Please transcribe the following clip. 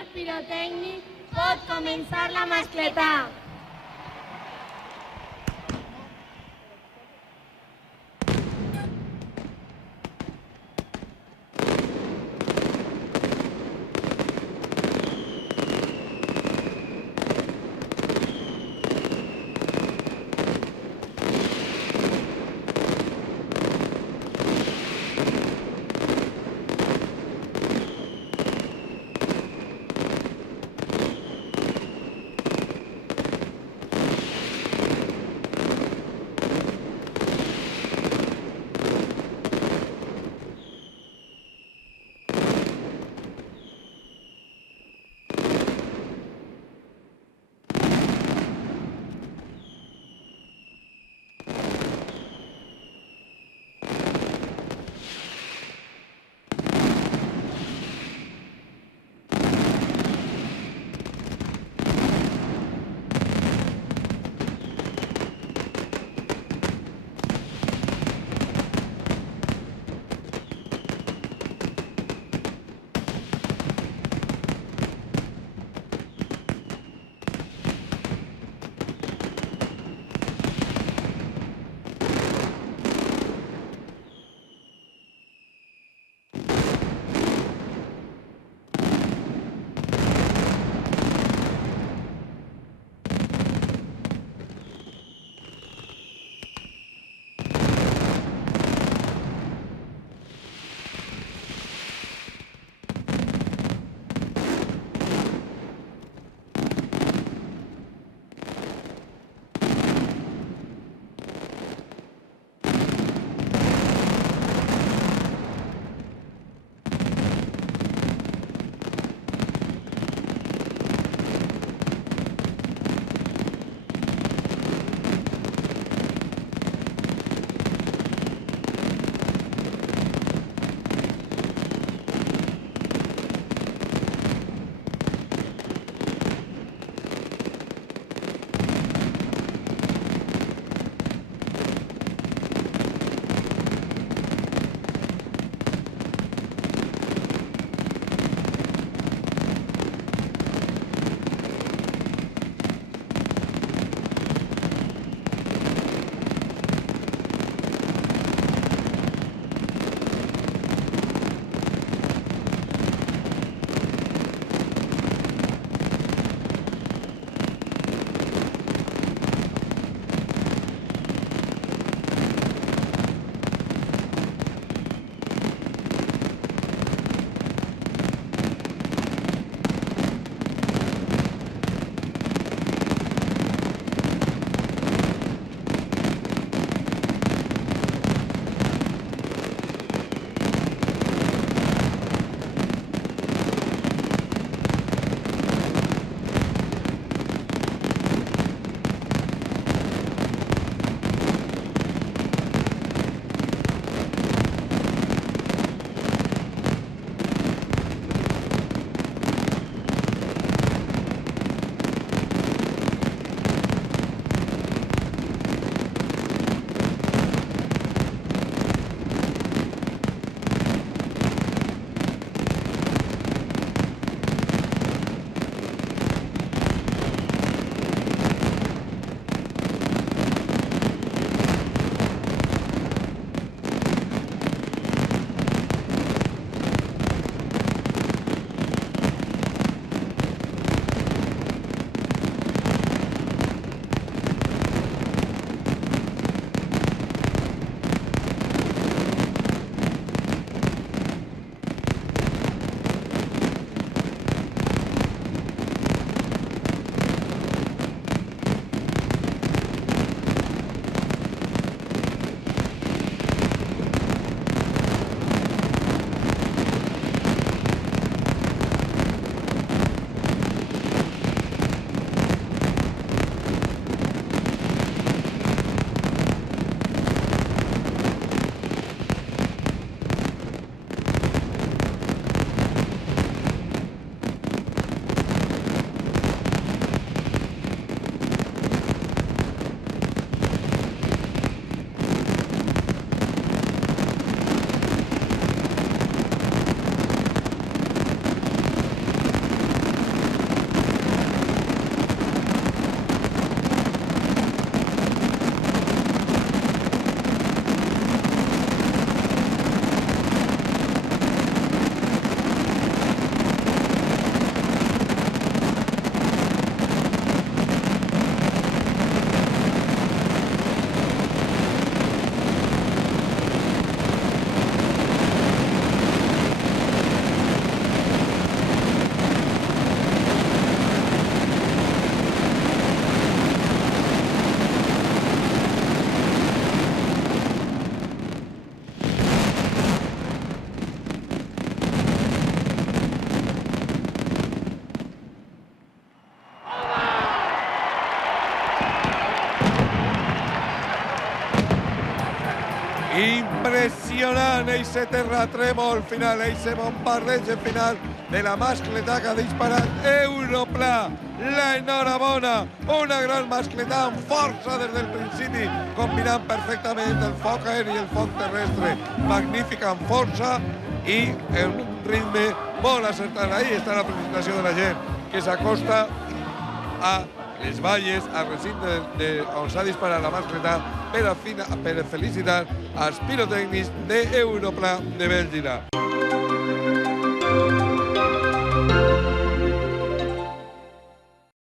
l'arc pirotècnic pot començar la mascletà. eixe terratrèmol final, eixe bombardeig final de la mascletà que ha disparat Europla. La enhorabona, una gran mascletà amb força des del principi, combinant perfectament el foc aeri i el foc terrestre. Magnífica, amb força i en un ritme molt acertat. Ahí està la presentació de la gent que s'acosta a les valles, al recinte on s'ha disparat la mascletà per felicitar els pirotècnics d'Europla de Bèlgida.